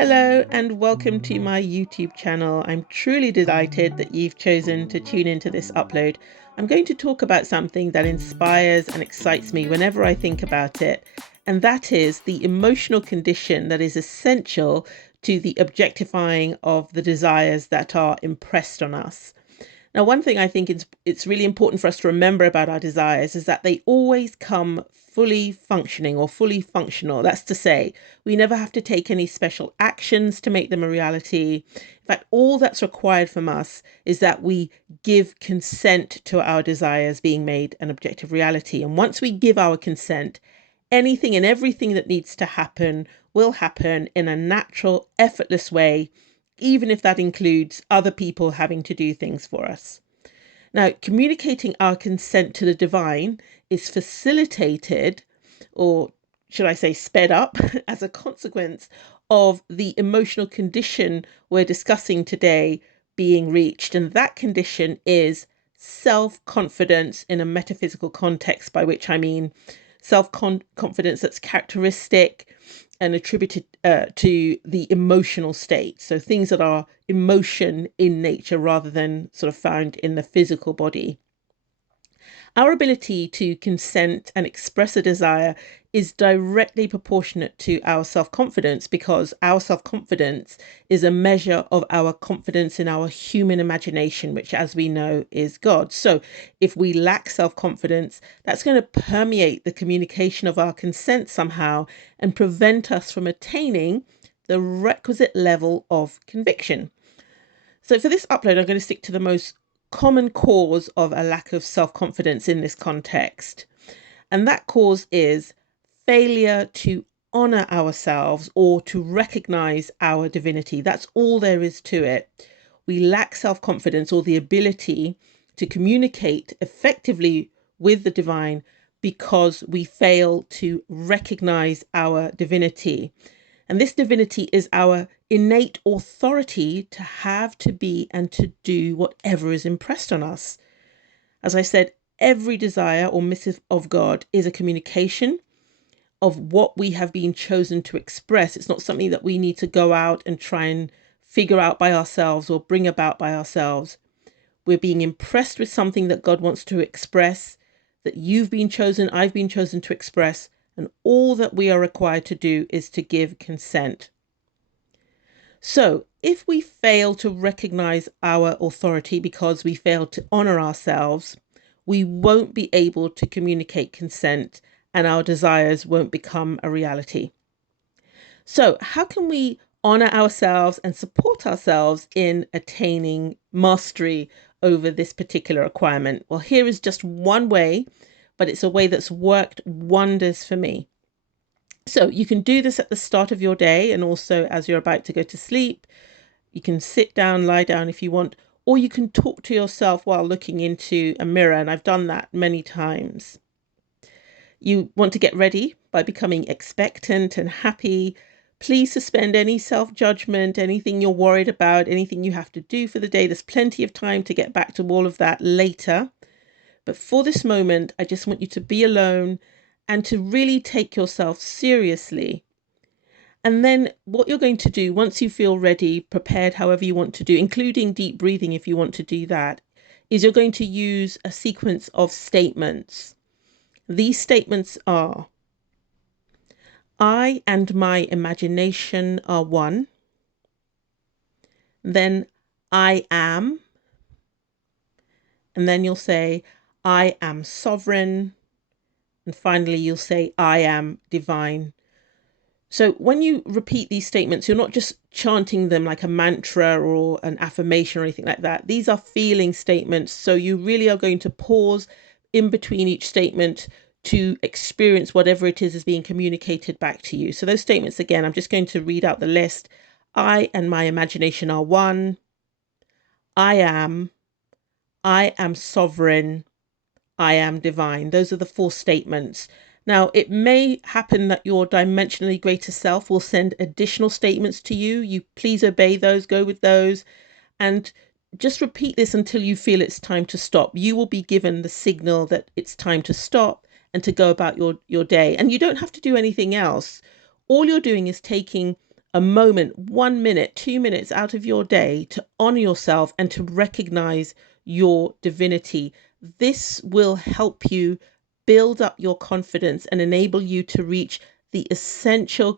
Hello and welcome to my YouTube channel. I'm truly delighted that you've chosen to tune into this upload. I'm going to talk about something that inspires and excites me whenever I think about it, and that is the emotional condition that is essential to the objectifying of the desires that are impressed on us. Now, one thing I think it's really important for us to remember about our desires is that they always come fully functioning or fully functional. That's to say, we never have to take any special actions to make them a reality. In fact, all that's required from us is that we give consent to our desires being made an objective reality. And once we give our consent, anything and everything that needs to happen will happen in a natural, effortless way, even if that includes other people having to do things for us. Now, communicating our consent to the divine is facilitated, or should I say sped up, as a consequence of the emotional condition we're discussing today being reached. And that condition is self-confidence in a metaphysical context, by which I mean self-confidence that's characteristic and attributed to the emotional state. So things that are emotion in nature rather than sort of found in the physical body. Our ability to consent and express a desire is directly proportionate to our self-confidence, because our self-confidence is a measure of our confidence in our human imagination, which, as we know, is God. So if we lack self-confidence, that's going to permeate the communication of our consent somehow and prevent us from attaining the requisite level of conviction. So for this upload, I'm going to stick to the most common cause of a lack of self-confidence in this context. And that cause is failure to honor ourselves or to recognize our divinity. That's all there is to it. We lack self-confidence or the ability to communicate effectively with the divine because we fail to recognize our divinity. And this divinity is our innate authority to have, to be, and to do whatever is impressed on us. As I said, every desire or missive of God is a communication of what we have been chosen to express. It's not something that we need to go out and try and figure out by ourselves or bring about by ourselves. We're being impressed with something that God wants to express, that you've been chosen, I've been chosen to express, and all that we are required to do is to give consent. So if we fail to recognize our authority because we fail to honor ourselves, we won't be able to communicate consent and our desires won't become a reality. So how can we honor ourselves and support ourselves in attaining mastery over this particular requirement? Well, here is just one way, but it's a way that's worked wonders for me. So you can do this at the start of your day and also as you're about to go to sleep. You can sit down, lie down if you want, or you can talk to yourself while looking into a mirror. And I've done that many times. You want to get ready by becoming expectant and happy. Please suspend any self-judgment, anything you're worried about, anything you have to do for the day. There's plenty of time to get back to all of that later. But for this moment, I just want you to be alone and to really take yourself seriously. And then what you're going to do once you feel ready, prepared, however you want to do, including deep breathing if you want to do that, is you're going to use a sequence of statements. These statements are: I and my imagination are one. Then I am. And then you'll say, I am sovereign. And finally, you'll say, I am divine. So when you repeat these statements, you're not just chanting them like a mantra or an affirmation or anything like that. These are feeling statements. So you really are going to pause in between each statement to experience whatever it is being communicated back to you. So those statements, again, I'm just going to read out the list. I and my imagination are one. I am sovereign. I am divine. Those are the 4 statements. Now, it may happen that your dimensionally greater self will send additional statements to you. You please obey those, go with those, and just repeat this until you feel it's time to stop. You will be given the signal that it's time to stop and to go about your day. And you don't have to do anything else. All you're doing is taking a moment, 1 minute, 2 minutes out of your day to honor yourself and to recognize your divinity. This will help you build up your confidence and enable you to reach the essential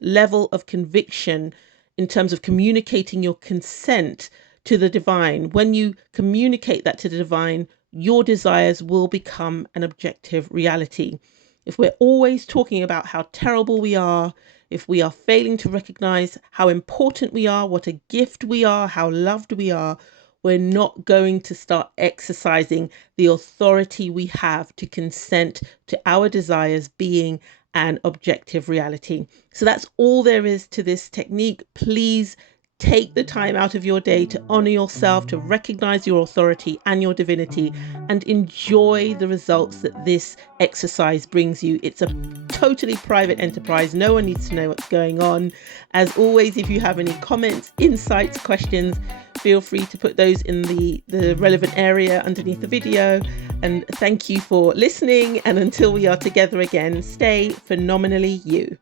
level of conviction in terms of communicating your consent to the divine. When you communicate that to the divine, your desires will become an objective reality. If we're always talking about how terrible we are, if we are failing to recognize how important we are, what a gift we are, how loved we are, we're not going to start exercising the authority we have to consent to our desires being an objective reality. So that's all there is to this technique. Please take the time out of your day to honor yourself, to recognize your authority and your divinity, and enjoy the results that this exercise brings you. It's a totally private enterprise. No one needs to know what's going on. As always, if you have any comments, insights, questions, feel free to put those in the relevant area underneath the video. And thank you for listening. And until we are together again, stay phenomenally you.